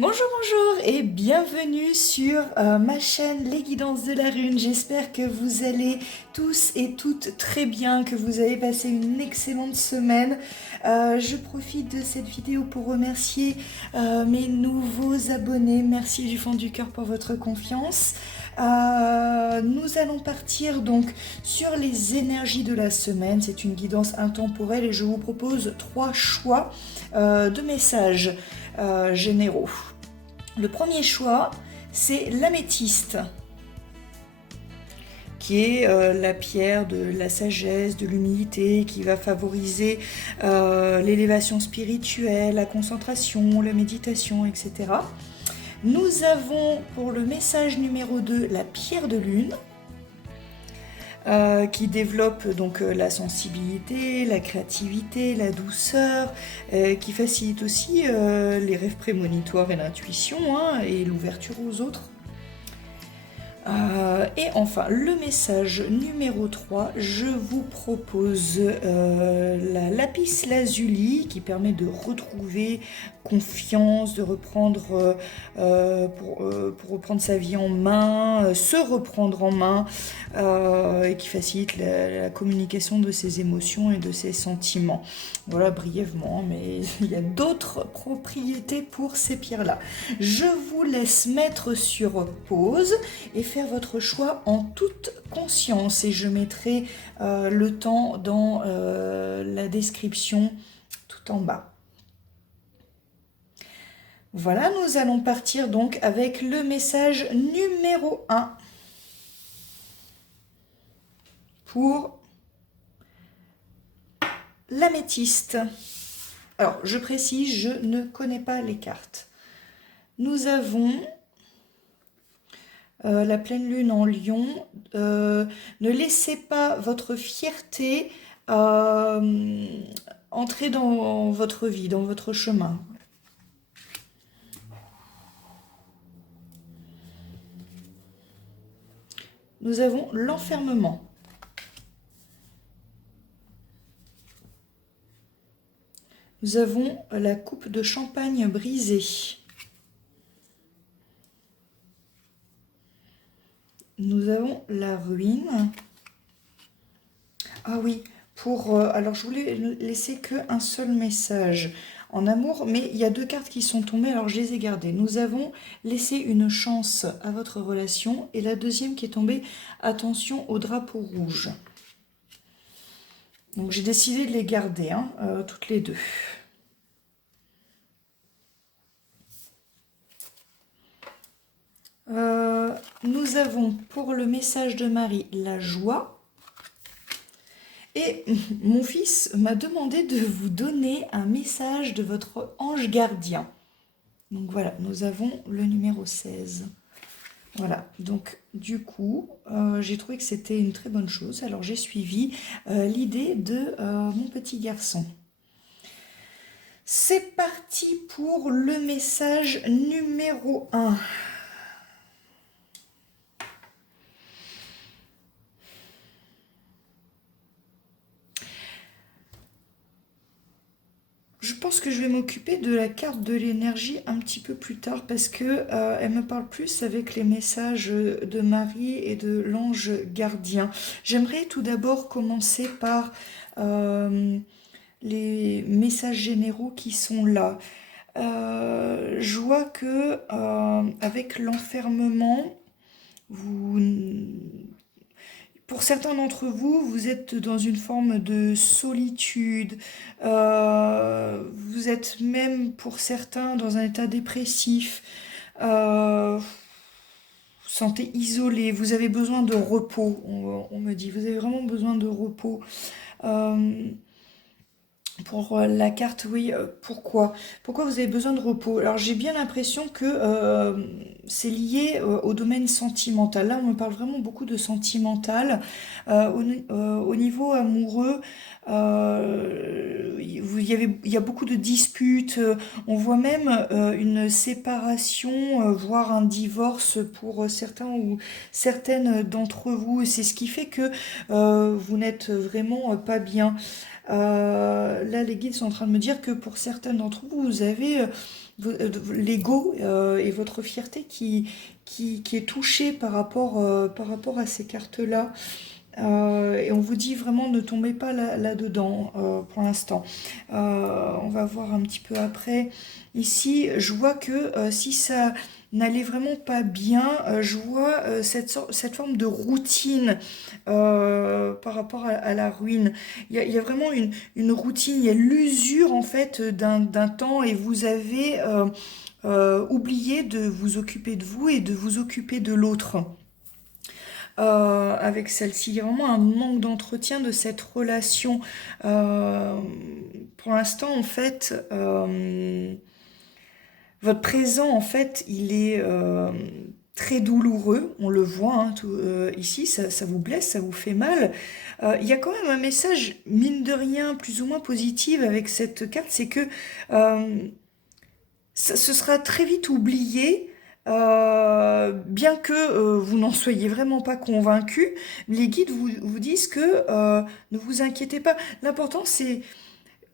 Bonjour, bonjour et bienvenue sur ma chaîne Les Guidances de la Rune. J'espère que vous allez tous et toutes très bien, que vous avez passé une excellente semaine. Je profite de cette vidéo pour remercier mes nouveaux abonnés. Merci du fond du cœur pour votre confiance. Nous allons partir donc sur les énergies de la semaine. C'est une guidance intemporelle et je vous propose 3 choix de messages généraux. Le premier choix, c'est l'améthyste, qui est la pierre de la sagesse, de l'humilité, qui va favoriser l'élévation spirituelle, la concentration, la méditation, etc. Nous avons pour le message numéro 2 la pierre de lune, qui développe donc la sensibilité, la créativité, la douceur, qui facilite aussi les rêves prémonitoires et l'intuition, et l'ouverture aux autres. Et enfin, le message numéro 3, je vous propose la lapis lazuli qui permet de retrouver confiance, de reprendre, pour reprendre sa vie en main, se reprendre en main, et qui facilite la communication de ses émotions et de ses sentiments. Voilà brièvement, mais il y a d'autres propriétés pour ces pierres-là. Je vous laisse mettre sur pause et faire votre choix en toute conscience. Et je mettrai le temps dans la description tout en bas. Voilà, nous allons partir donc avec le message numéro 1 pour l'améthyste. Alors, je précise, je ne connais pas les cartes. Nous avons la pleine lune en Lion. Ne laissez pas votre fierté entrer dans votre vie, dans votre chemin. Nous avons l'enfermement. Nous avons la coupe de champagne brisée. Nous avons la ruine. Ah oui, alors je voulais laisser qu'un seul message en amour, mais il y a 2 cartes qui sont tombées, alors je les ai gardées. Nous avons laissé une chance à votre relation, et la deuxième qui est tombée, attention au drapeau rouge. Donc j'ai décidé de les garder, toutes les 2. Nous avons pour le message de Marie la joie. Et mon fils m'a demandé de vous donner un message de votre ange gardien. Donc voilà, nous avons le numéro 16. Voilà, donc du coup, j'ai trouvé que c'était une très bonne chose. Alors j'ai suivi l'idée de mon petit garçon. C'est parti pour le message numéro 1. Je pense que je vais m'occuper de la carte de l'énergie un petit peu plus tard parce que elle me parle plus avec les messages de Marie et de l'ange gardien. J'aimerais tout d'abord commencer par les messages généraux qui sont là. Je vois que avec l'enfermement, pour certains d'entre vous, vous êtes dans une forme de solitude. Vous êtes même, pour certains, dans un état dépressif. Vous vous sentez isolé. Vous avez besoin de repos, on me dit. Vous avez vraiment besoin de repos. Euh, pour la carte, oui, pourquoi? Pourquoi vous avez besoin de repos? Alors j'ai bien l'impression que c'est lié au domaine sentimental. Là, on me parle vraiment beaucoup de sentimental. Au niveau amoureux, il y a beaucoup de disputes. On voit même une séparation, voire un divorce pour certains ou certaines d'entre vous. C'est ce qui fait que vous n'êtes vraiment pas bien. Là, les guides sont en train de me dire que pour certains d'entre vous, vous avez l'ego et votre fierté qui est touché par rapport à ces cartes-là. Et on vous dit vraiment ne tombez pas là-dedans pour l'instant. On va voir un petit peu après. Ici, je vois que si ça n'allait vraiment pas bien, je vois cette forme de routine par rapport à la ruine. Il y a vraiment une routine, il y a l'usure en fait d'un temps et vous avez oublié de vous occuper de vous et de vous occuper de l'autre avec celle-ci. Il y a vraiment un manque d'entretien de cette relation. Euh, pour l'instant, en fait, votre présent, en fait, il est très douloureux. On le voit hein, ici, ça vous blesse, ça vous fait mal. Il y a quand même un message, mine de rien, plus ou moins positif avec cette carte, c'est que euh, ce sera très vite oublié, bien que vous n'en soyez vraiment pas convaincu. Les guides vous disent que ne vous inquiétez pas. L'important, c'est,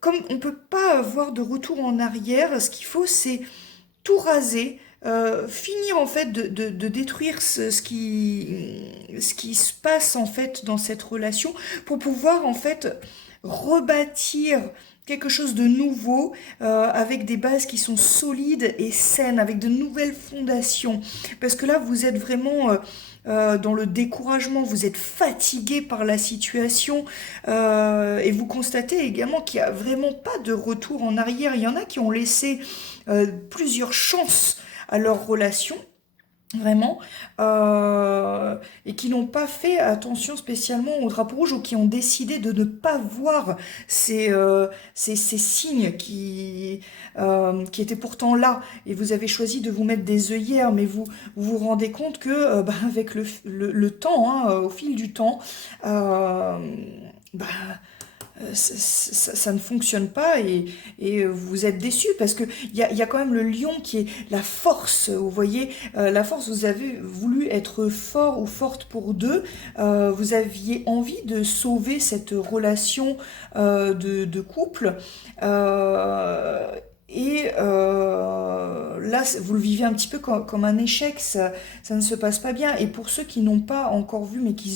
comme on ne peut pas avoir de retour en arrière, ce qu'il faut, c'est tout raser. Finir en fait de détruire ce qui se passe en fait dans cette relation pour pouvoir en fait rebâtir quelque chose de nouveau avec des bases qui sont solides et saines, avec de nouvelles fondations. Parce que là, vous êtes vraiment dans le découragement, vous êtes fatigué par la situation et vous constatez également qu'il n'y a vraiment pas de retour en arrière. Il y en a qui ont laissé plusieurs chances à leur relation vraiment, et qui n'ont pas fait attention spécialement au drapeau rouge ou qui ont décidé de ne pas voir ces signes qui étaient pourtant là. Et vous avez choisi de vous mettre des œillères, mais vous rendez compte que avec le temps, hein, au fil du temps, euh, bah, ça ne fonctionne pas et vous êtes déçu parce que il y a quand même le lion qui est la force, vous voyez, la force, vous avez voulu être fort ou forte pour deux, vous aviez envie de sauver cette relation de couple. Là, vous le vivez un petit peu comme un échec, ça ne se passe pas bien. Et pour ceux qui n'ont pas encore vu, mais qui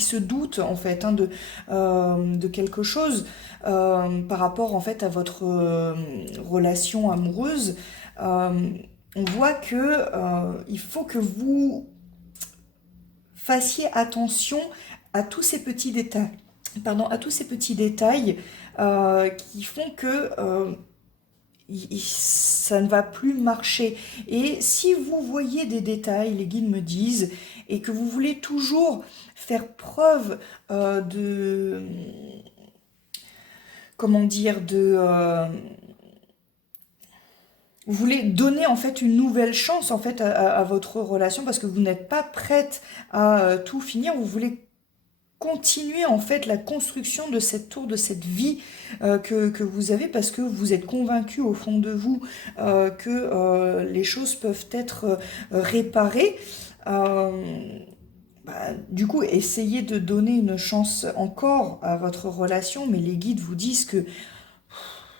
se doutent en fait hein, de quelque chose par rapport en fait à votre relation amoureuse, euh, on voit que il faut que vous fassiez attention à tous ces petits détails. Pardon, à tous ces petits détails qui font que ça ne va plus marcher. Et si vous voyez des détails, les guides me disent, et que vous voulez toujours faire preuve de, comment dire, vous voulez donner en fait une nouvelle chance en fait à votre relation parce que vous n'êtes pas prête à tout finir, vous voulez continuer en fait la construction de cette tour, de cette vie que vous avez parce que vous êtes convaincu au fond de vous que les choses peuvent être réparées. Euh, du coup, essayez de donner une chance encore à votre relation, mais les guides vous disent que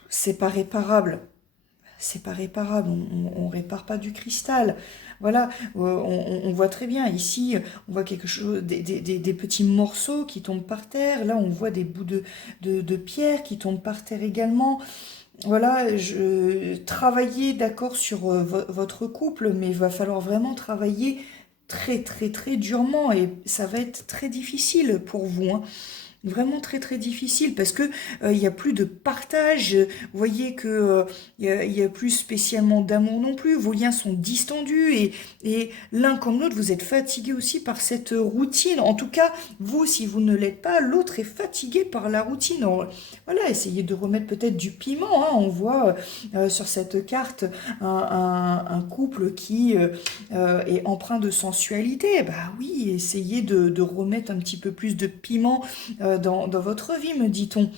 c'est pas réparable. C'est pas réparable, on répare pas du cristal. Voilà, on voit très bien ici, on voit quelque chose, des petits morceaux qui tombent par terre. Là, on voit des bouts de pierre qui tombent par terre également. Voilà, travaillez d'accord sur votre couple, mais il va falloir vraiment travailler très très très durement et ça va être très difficile pour vous, hein. Vraiment très très difficile parce que il y a plus de partage. Vous voyez que il y a plus spécialement d'amour non plus. Vos liens sont distendus et l'un comme l'autre, vous êtes fatigué aussi par cette routine. En tout cas, vous, si vous ne l'êtes pas, l'autre est fatigué par la routine. Alors, voilà, essayez de remettre peut-être du piment, hein. On voit sur cette carte un couple qui est empreint de sensualité. Bah oui, essayez de remettre un petit peu plus de piment dans votre vie, me dit-on.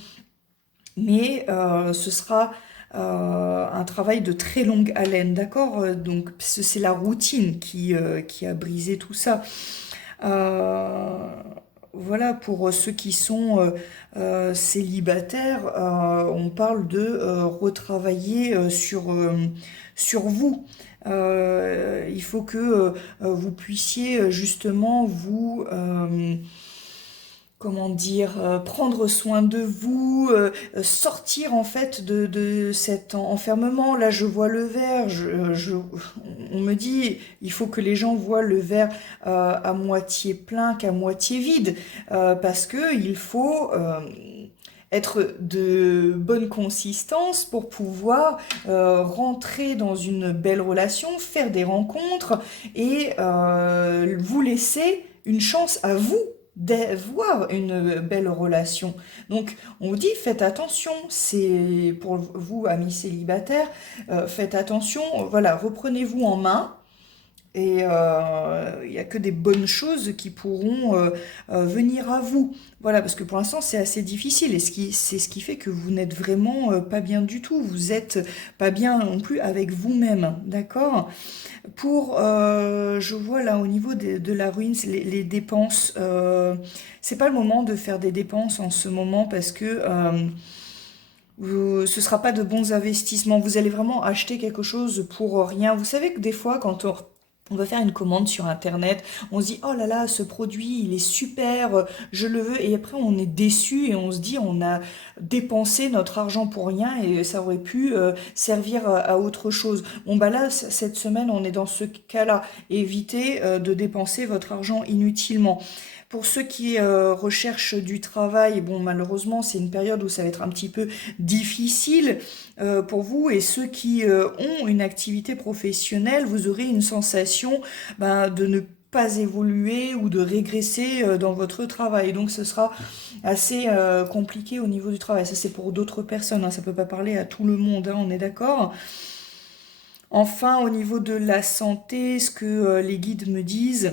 Mais ce sera un travail de très longue haleine, d'accord? Donc c'est la routine qui a brisé tout ça. Euh, voilà, pour ceux qui sont célibataires, on parle de retravailler sur vous. Il faut que vous puissiez justement vous... comment dire, prendre soin de vous, sortir en fait de cet enfermement. Là, je vois le verre, on me dit, il faut que les gens voient le verre à moitié plein qu'à moitié vide, parce que il faut être de bonne consistance pour pouvoir rentrer dans une belle relation, faire des rencontres et vous laisser une chance à vous d'avoir une belle relation. Donc, on vous dit, faites attention, c'est pour vous, amis célibataires, faites attention, voilà, reprenez-vous en main. Et il n'y a que des bonnes choses qui pourront venir à vous. Voilà, parce que pour l'instant, c'est assez difficile. Et c'est ce qui fait que vous n'êtes vraiment pas bien du tout. Vous n'êtes pas bien non plus avec vous-même. D'accord? Pour, je vois là au niveau de la ruine, les dépenses. C'est pas le moment de faire des dépenses en ce moment parce que ce sera pas de bons investissements. Vous allez vraiment acheter quelque chose pour rien. Vous savez que des fois, quand on va faire une commande sur Internet, on se dit, oh là là, ce produit, il est super, je le veux. Et après, on est déçu et on se dit, on a dépensé notre argent pour rien et ça aurait pu servir à autre chose. Bon, bah là, cette semaine, on est dans ce cas-là. Évitez de dépenser votre argent inutilement. Pour ceux qui recherchent du travail, bon, malheureusement, c'est une période où ça va être un petit peu difficile pour vous. Et ceux qui ont une activité professionnelle, vous aurez une sensation de ne pas évoluer ou de régresser dans votre travail. Donc ce sera assez compliqué au niveau du travail. Ça, c'est pour d'autres personnes, hein. Ça ne peut pas parler à tout le monde, hein, on est d'accord. Enfin, au niveau de la santé, ce que les guides me disent,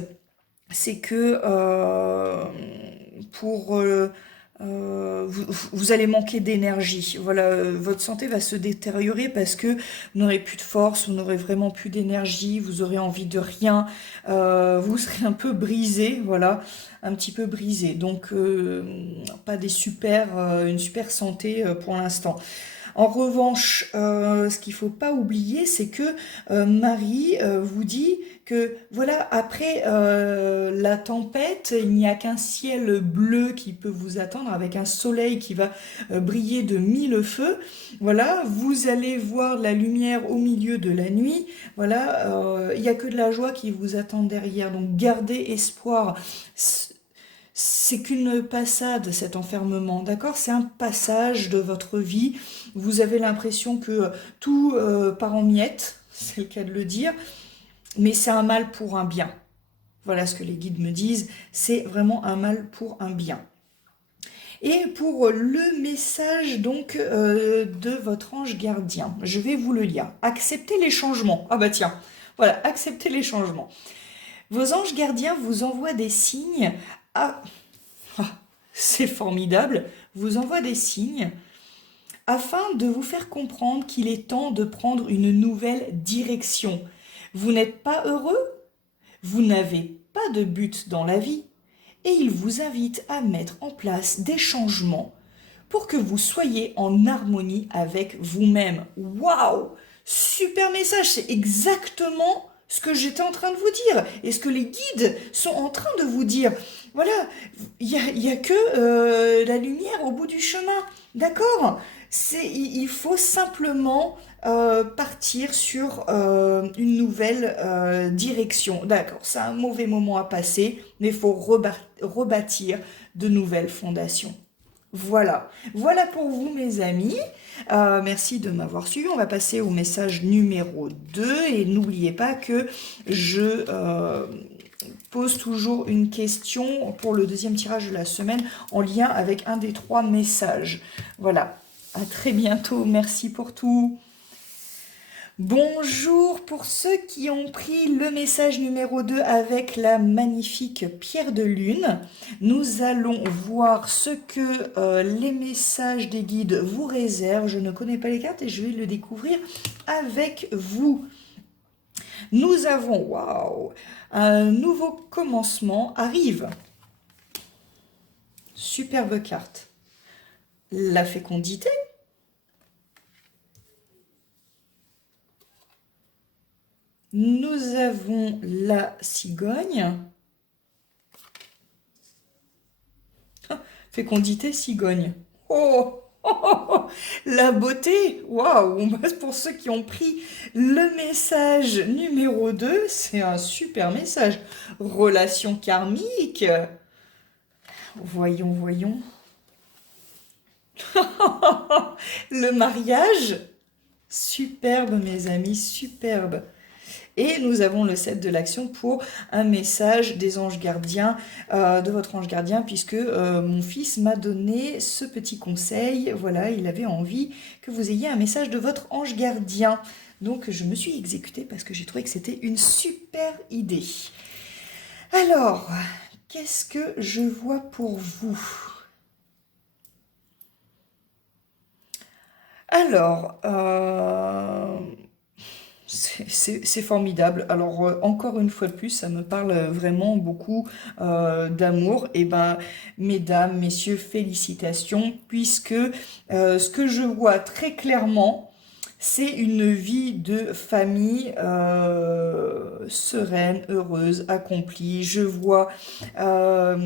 c'est que pour vous allez manquer d'énergie. Voilà, votre santé va se détériorer parce que vous n'aurez plus de force, vous n'aurez vraiment plus d'énergie, vous aurez envie de rien, vous serez un peu brisé, voilà, un petit peu brisé. Donc, pas une super santé pour l'instant. En revanche, ce qu'il ne faut pas oublier, c'est que Marie vous dit que voilà, après la tempête, il n'y a qu'un ciel bleu qui peut vous attendre avec un soleil qui va briller de mille feux. Voilà, vous allez voir la lumière au milieu de la nuit. Voilà, il n'y a que de la joie qui vous attend derrière. Donc gardez espoir. C'est qu'une passade, cet enfermement, d'accord? C'est un passage de votre vie. Vous avez l'impression que tout part en miettes, c'est le cas de le dire, mais c'est un mal pour un bien. Voilà ce que les guides me disent, c'est vraiment un mal pour un bien. Et pour le message donc de votre ange gardien, je vais vous le lire. Acceptez les changements. Ah bah tiens, voilà, acceptez les changements. Vos anges gardiens vous envoient des signes. Ah, c'est formidable, vous envoient des signes afin de vous faire comprendre qu'il est temps de prendre une nouvelle direction. Vous n'êtes pas heureux? Vous n'avez pas de but dans la vie et il vous invite à mettre en place des changements pour que vous soyez en harmonie avec vous-même. Waouh! Super message, c'est exactement ce que j'étais en train de vous dire et ce que les guides sont en train de vous dire. Voilà, il y a que la lumière au bout du chemin, d'accord? Il faut simplement partir sur une nouvelle direction. D'accord, c'est un mauvais moment à passer, mais il faut rebâtir de nouvelles fondations. Voilà, voilà pour vous mes amis. Merci de m'avoir suivi. On va passer au message numéro 2 et n'oubliez pas que je pose toujours une question pour le deuxième tirage de la semaine en lien avec un des 3 messages. Voilà, à très bientôt. Merci pour tout. Bonjour pour ceux qui ont pris le message numéro 2 avec la magnifique pierre de lune. Nous allons voir ce que les messages des guides vous réservent. Je ne connais pas les cartes et je vais le découvrir avec vous. Nous avons, waouh, un nouveau commencement arrive. Superbe carte. La fécondité. Nous avons la cigogne. Fécondité, cigogne. Oh, oh, oh, oh, la beauté. Waouh. Pour ceux qui ont pris le message numéro 2, c'est un super message. Relation karmique. Voyons, voyons. Le mariage. Superbe, mes amis, superbe. Et nous avons le 7 de l'action pour un message des anges gardiens, de votre ange gardien, puisque mon fils m'a donné ce petit conseil. Voilà, il avait envie que vous ayez un message de votre ange gardien. Donc je me suis exécutée parce que j'ai trouvé que c'était une super idée. Alors, qu'est-ce que je vois pour vous? Alors, c'est formidable. Alors, encore une fois de plus, ça me parle vraiment beaucoup d'amour. Et ben, mesdames, messieurs, félicitations, puisque ce que je vois très clairement, c'est une vie de famille sereine, heureuse, accomplie. Je vois euh,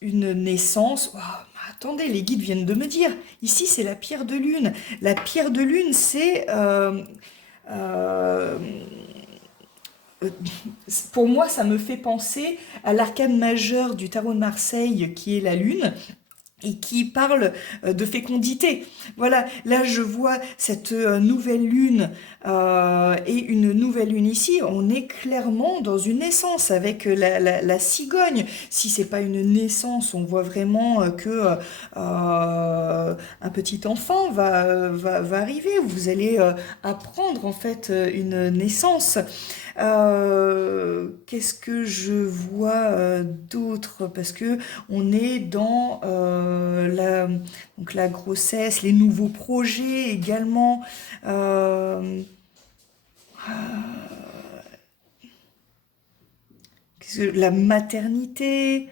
une naissance. Oh, attendez, les guides viennent de me dire, ici c'est la pierre de lune. La pierre de lune, c'est euh, pour moi, ça me fait penser à l'arcane majeur du tarot de Marseille, qui est la lune, et qui parle de fécondité. Voilà, là je vois cette nouvelle lune et une nouvelle lune ici. On est clairement dans une naissance avec la cigogne. Si c'est pas une naissance, on voit vraiment que un petit enfant va arriver. Vous allez apprendre en fait une naissance. Qu'est-ce que je vois d'autre? Parce que on est dans donc la grossesse, les nouveaux projets également. Euh, la maternité,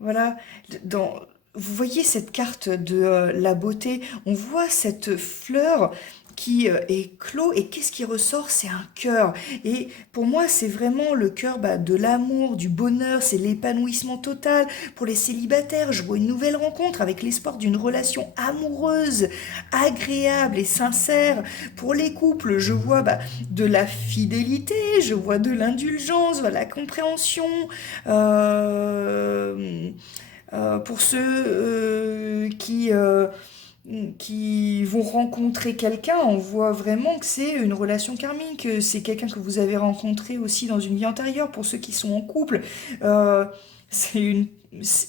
voilà. Dans, vous voyez cette carte de la beauté, on voit cette fleur qui est clos et qu'est-ce qui ressort? C'est un cœur. Et pour moi, c'est vraiment le cœur de l'amour, du bonheur, c'est l'épanouissement total. Pour les célibataires, je vois une nouvelle rencontre avec l'espoir d'une relation amoureuse, agréable et sincère. Pour les couples, je vois de la fidélité, je vois de l'indulgence, de la compréhension. Euh, pour ceux qui vont rencontrer quelqu'un, on voit vraiment que c'est une relation karmique. C'est quelqu'un que vous avez rencontré aussi dans une vie antérieure. Pour ceux qui sont en couple, euh, c'est une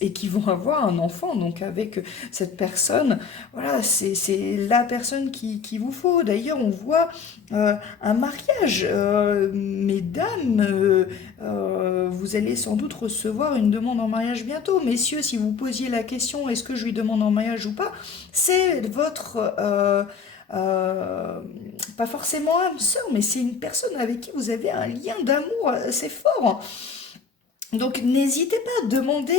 et qui vont avoir un enfant donc avec cette personne, voilà, c'est la personne qui vous faut. D'ailleurs, on voit un mariage, mesdames, vous allez sans doute recevoir une demande en mariage bientôt. Messieurs, si vous posiez la question est-ce que je lui demande en mariage ou pas, c'est votre euh, pas forcément âme sœur, mais c'est une personne avec qui vous avez un lien d'amour assez fort. Donc n'hésitez pas à demander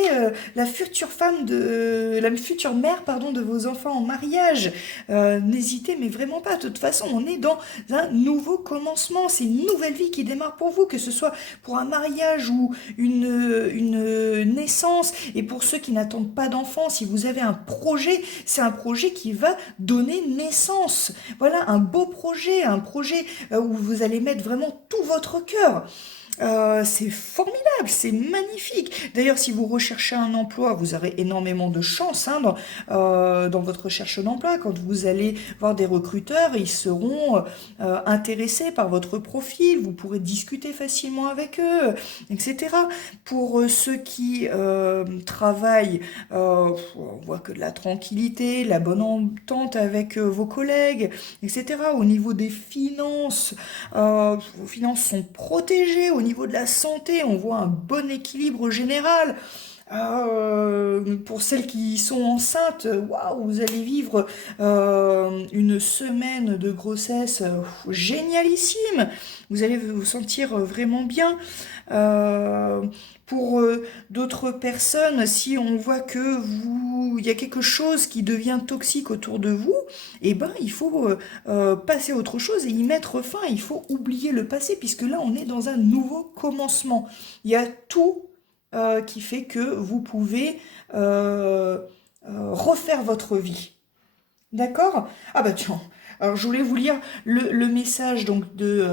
la future femme la future mère pardon de vos enfants en mariage. N'hésitez mais vraiment pas. De toute façon, on est dans un nouveau commencement. C'est une nouvelle vie qui démarre pour vous, que ce soit pour un mariage ou une naissance. Et pour ceux qui n'attendent pas d'enfants, si vous avez un projet, c'est un projet qui va donner naissance. Voilà, un beau projet, un projet où vous allez mettre vraiment tout votre cœur. C'est formidable, c'est magnifique. D'ailleurs, si vous recherchez un emploi, vous aurez énormément de chance dans votre recherche d'emploi. Quand vous allez voir des recruteurs, ils seront intéressés par votre profil. Vous pourrez discuter facilement avec eux, etc. Pour ceux qui travaillent, on voit que de la tranquillité, la bonne entente avec vos collègues, etc. Au niveau des finances, vos finances sont protégées. Au niveau de la santé, on voit un bon équilibre général. Pour celles qui sont enceintes, waouh, vous allez vivre une semaine de grossesse génialissime. Vous allez vous sentir vraiment bien. Euh, pour d'autres personnes, si on voit que il y a quelque chose qui devient toxique autour de vous, eh ben, il faut passer à autre chose et y mettre fin. Il faut oublier le passé, puisque là, on est dans un nouveau commencement. Il y a tout qui fait que vous pouvez refaire votre vie. D'accord? Ah bah tiens, alors je voulais vous lire le message donc de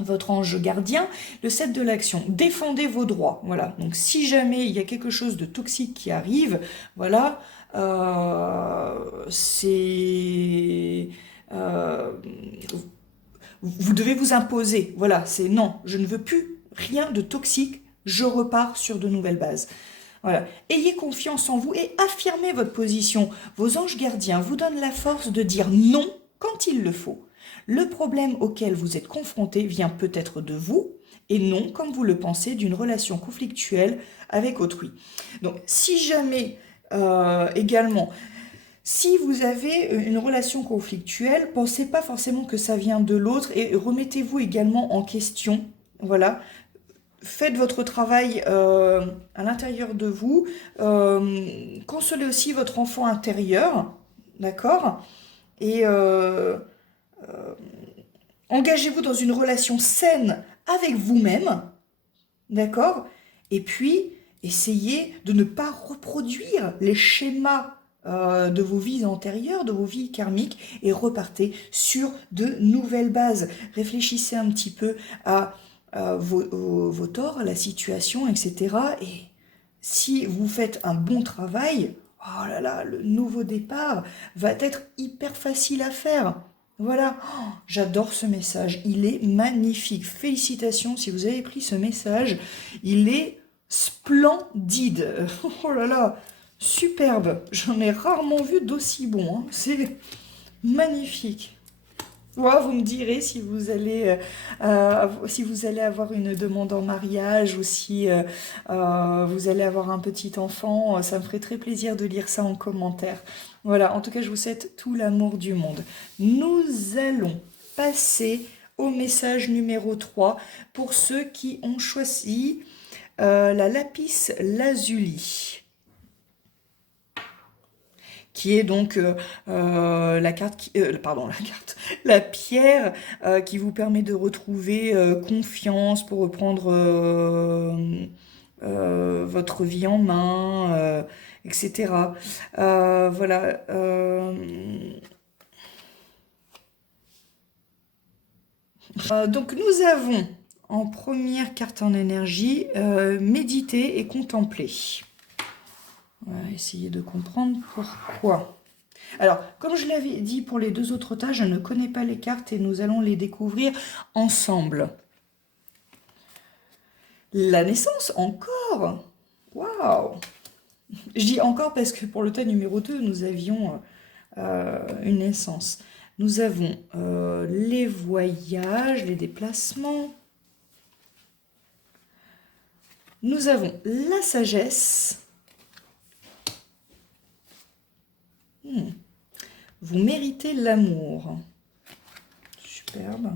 votre ange gardien, le 7 de l'action. Défendez vos droits. Voilà. Donc si jamais il y a quelque chose de toxique qui arrive, voilà, c'est... euh, vous devez vous imposer. Voilà, c'est non, je ne veux plus rien de toxique, je repars sur de nouvelles bases. Voilà. Ayez confiance en vous et affirmez votre position. Vos anges gardiens vous donnent la force de dire non quand il le faut. Le problème auquel vous êtes confronté vient peut-être de vous et non, comme vous le pensez, d'une relation conflictuelle avec autrui. Donc, si jamais également, si vous avez une relation conflictuelle, pensez pas forcément que ça vient de l'autre et remettez-vous également en question. Voilà, faites votre travail à l'intérieur de vous, consolez aussi votre enfant intérieur, d'accord? Et engagez-vous dans une relation saine avec vous-même, d'accord? Et puis, essayez de ne pas reproduire les schémas de vos vies antérieures, de vos vies karmiques, et repartez sur de nouvelles bases. Réfléchissez un petit peu à vos torts, la situation, etc. Et si vous faites un bon travail, oh là là, le nouveau départ va être hyper facile à faire. Voilà, oh, j'adore ce message, il est magnifique. Félicitations si vous avez pris ce message, il est splendide. Oh là là, superbe. J'en ai rarement vu d'aussi bon, hein. C'est magnifique. Ouais, vous me direz si vous allez avoir une demande en mariage ou si vous allez avoir un petit enfant. Ça me ferait très plaisir de lire ça en commentaire. Voilà, en tout cas, je vous souhaite tout l'amour du monde. Nous allons passer au message numéro 3 pour ceux qui ont choisi la lapis lazuli, qui est donc la pierre qui vous permet de retrouver confiance pour reprendre votre vie en main, etc. Voilà. Donc nous avons en première carte en énergie méditer et contempler. On va essayer de comprendre pourquoi. Alors, comme je l'avais dit pour les deux autres tas, je ne connais pas les cartes et nous allons les découvrir ensemble. La naissance, encore. Waouh! Je dis encore parce que pour le tas numéro 2, nous avions une naissance. Nous avons les voyages, les déplacements. Nous avons la sagesse. Vous méritez l'amour. Superbe.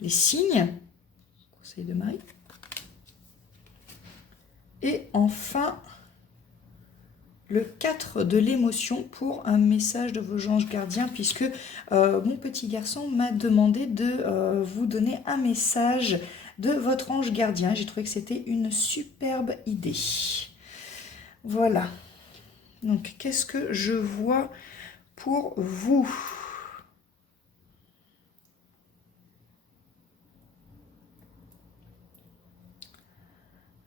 Les signes. Conseil de Marie. Et enfin, le 4 de l'émotion pour un message de vos anges gardiens, puisque mon petit garçon m'a demandé de vous donner un message de votre ange gardien. J'ai trouvé que c'était une superbe idée. Voilà. Donc, qu'est-ce que je vois pour vous?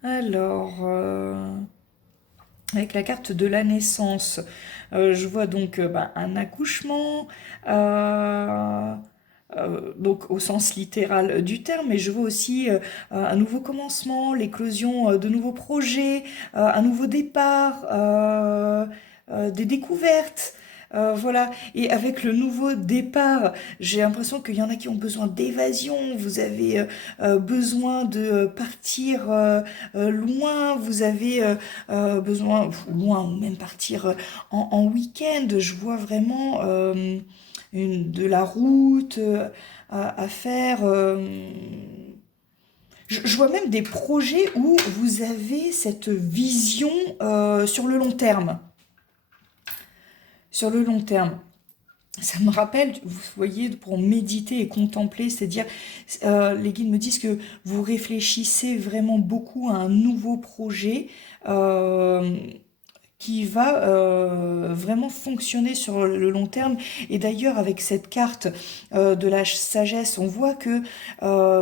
Alors, avec la carte de la naissance, je vois donc un accouchement, donc au sens littéral du terme, mais je vois aussi un nouveau commencement, l'éclosion de nouveaux projets, un nouveau départ, des découvertes. Voilà, et avec le nouveau départ, j'ai l'impression qu'il y en a qui ont besoin d'évasion, vous avez besoin de partir loin, vous avez besoin, loin, ou même partir en week-end, je vois vraiment de la route à faire. Je vois même des projets où vous avez cette vision sur le long terme. Sur le long terme. Ça me rappelle, vous voyez, pour méditer et contempler, c'est-à-dire, les guides me disent que vous réfléchissez vraiment beaucoup à un nouveau projet qui va vraiment fonctionner sur le long terme. Et d'ailleurs, avec cette carte de la sagesse, on voit que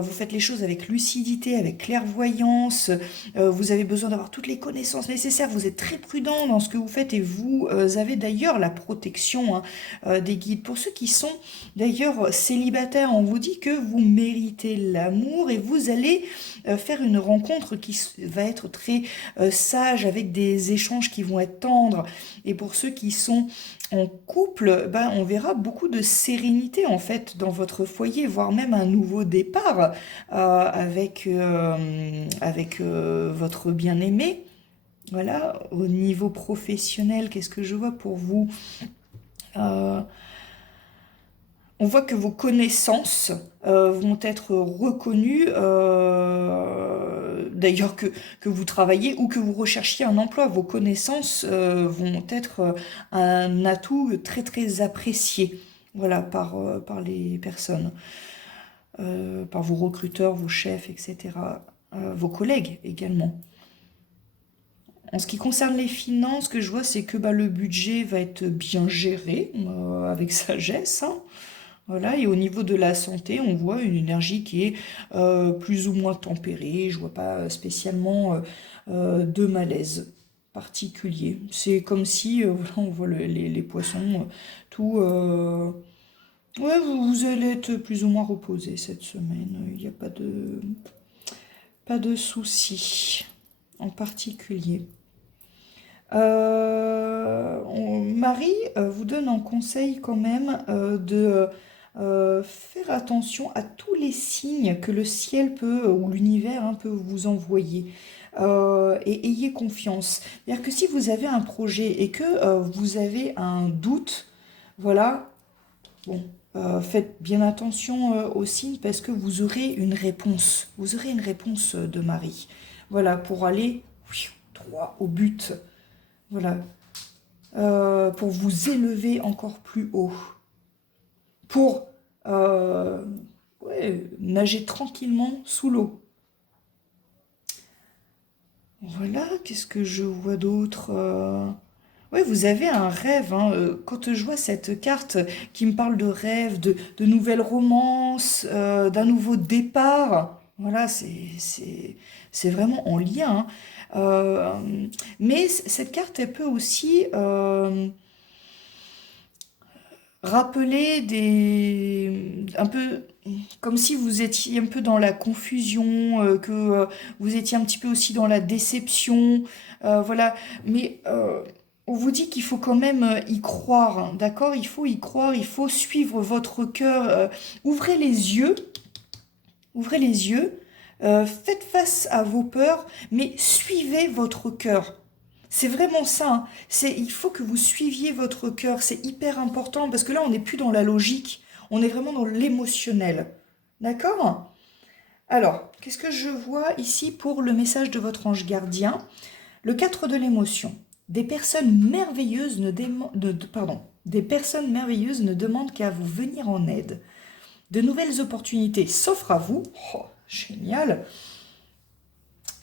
vous faites les choses avec lucidité, avec clairvoyance, vous avez besoin d'avoir toutes les connaissances nécessaires, vous êtes très prudent dans ce que vous faites et vous avez d'ailleurs la protection, hein, des guides. Pour ceux qui sont d'ailleurs célibataires, on vous dit que vous méritez l'amour et vous allez faire une rencontre qui va être très sage, avec des échanges qui vont être tendres. Et pour ceux qui sont en couple, ben, on verra beaucoup de sérénité en fait dans votre foyer, voire même un nouveau départ avec votre bien-aimé. Voilà, au niveau professionnel, qu'est-ce que je vois pour vous? Euh, On voit que vos connaissances vont être reconnues, d'ailleurs que vous travaillez ou que vous recherchiez un emploi. Vos connaissances vont être un atout très très apprécié, voilà, par les personnes, par vos recruteurs, vos chefs, etc. Vos collègues également. En ce qui concerne les finances, ce que je vois, c'est que bah, le budget va être bien géré, avec sagesse, hein. Voilà, et au niveau de la santé, on voit une énergie qui est plus ou moins tempérée. Je vois pas spécialement de malaise particulier. C'est comme si, voilà, on voit les poissons, tout. Ouais, vous allez être plus ou moins reposé cette semaine. Il n'y a pas de souci en particulier. Marie vous donne un conseil quand même de faire attention à tous les signes que le ciel peut ou l'univers, hein, peut vous envoyer. Et ayez confiance. C'est-à-dire que si vous avez un projet et que vous avez un doute, voilà, bon, faites bien attention aux signes parce que vous aurez une réponse. Vous aurez une réponse de Marie. Voilà, pour aller droit au but. Voilà, pour vous élever encore plus haut, pour ouais, nager tranquillement sous l'eau. Voilà, qu'est-ce que je vois d'autre? Ouais, vous avez un rêve, hein. Quand je vois cette carte qui me parle de rêve, de nouvelles romances, d'un nouveau départ, voilà, c'est vraiment en lien, hein. Mais cette carte, elle peut aussi rappeler un peu comme si vous étiez un peu dans la confusion, que vous étiez un petit peu aussi dans la déception, voilà. Mais on vous dit qu'il faut quand même y croire, hein, d'accord? Il faut y croire, il faut suivre votre cœur. Ouvrez les yeux, ouvrez les yeux, faites face à vos peurs, mais suivez votre cœur. C'est vraiment ça, hein. Il faut que vous suiviez votre cœur, c'est hyper important parce que là, on n'est plus dans la logique, on est vraiment dans l'émotionnel. D'accord? Alors, qu'est-ce que je vois ici pour le message de votre ange gardien? Le 4 de l'émotion. Des personnes merveilleuses des personnes merveilleuses ne demandent qu'à vous venir en aide. De nouvelles opportunités s'offrent à vous. Oh, génial.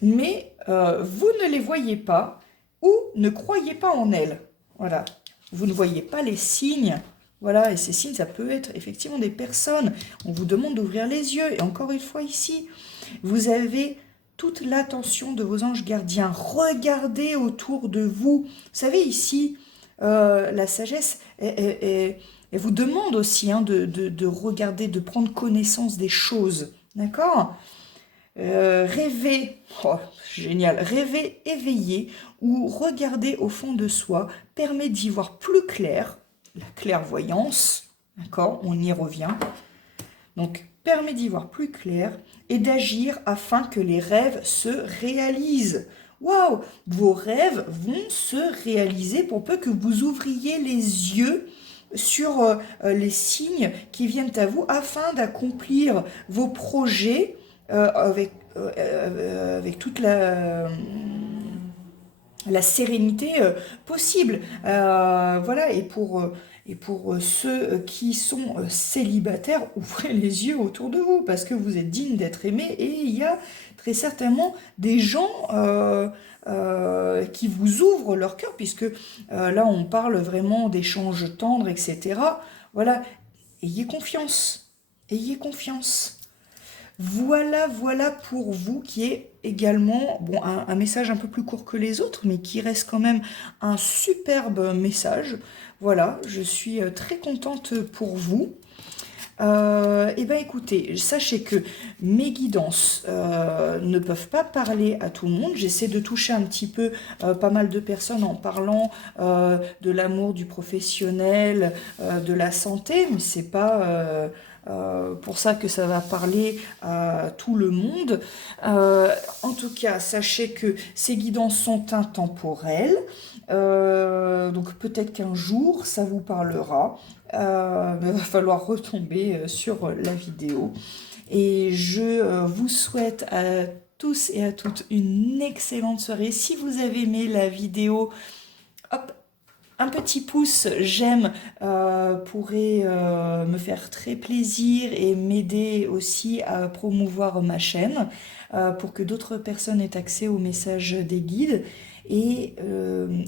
Mais vous ne les voyez pas ou ne croyez pas en elles. Voilà. Vous ne voyez pas les signes. Voilà, et ces signes, ça peut être effectivement des personnes. On vous demande d'ouvrir les yeux. Et encore une fois ici, vous avez toute l'attention de vos anges gardiens. Regardez autour de vous. Vous savez, ici, la sagesse, elle vous demande aussi, hein, de regarder, de prendre connaissance des choses. D'accord? Rêver, oh, génial, rêver éveillé ou regarder au fond de soi permet d'y voir plus clair la clairvoyance, d'accord? On y revient. Donc, permet d'y voir plus clair et d'agir afin que les rêves se réalisent. Waouh! Vos rêves vont se réaliser pour peu que vous ouvriez les yeux sur les signes qui viennent à vous afin d'accomplir vos projets avec toute la sérénité possible. Voilà, et pour ceux qui sont célibataires, ouvrez les yeux autour de vous parce que vous êtes digne d'être aimé et il y a très certainement des gens qui vous ouvrent leur cœur puisque là on parle vraiment d'échanges tendres, etc. Voilà, ayez confiance, ayez confiance. Voilà, voilà pour vous qui est également bon, un message un peu plus court que les autres, mais qui reste quand même un superbe message. Voilà, je suis très contente pour vous. Eh bien écoutez, sachez que mes guidances ne peuvent pas parler à tout le monde. J'essaie de toucher un petit peu pas mal de personnes en parlant de l'amour du professionnel, de la santé, mais c'est pas pour ça que ça va parler à tout le monde. En tout cas, sachez que ces guidances sont intemporelles. Donc peut-être qu'un jour, ça vous parlera. Mais il va falloir retomber sur la vidéo. Et je vous souhaite à tous et à toutes une excellente soirée. Si vous avez aimé la vidéo, hop, un petit pouce j'aime pourrait me faire très plaisir et m'aider aussi à promouvoir ma chaîne pour que d'autres personnes aient accès aux messages des guides. Et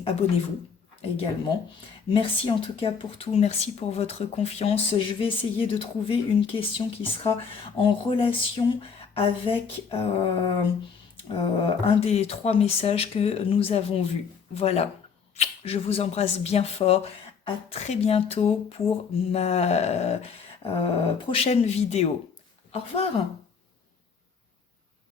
abonnez-vous également. Merci en tout cas pour tout, merci pour votre confiance. Je vais essayer de trouver une question qui sera en relation avec un des 3 messages que nous avons vus. Voilà, je vous embrasse bien fort. À très bientôt pour ma prochaine vidéo. Au revoir.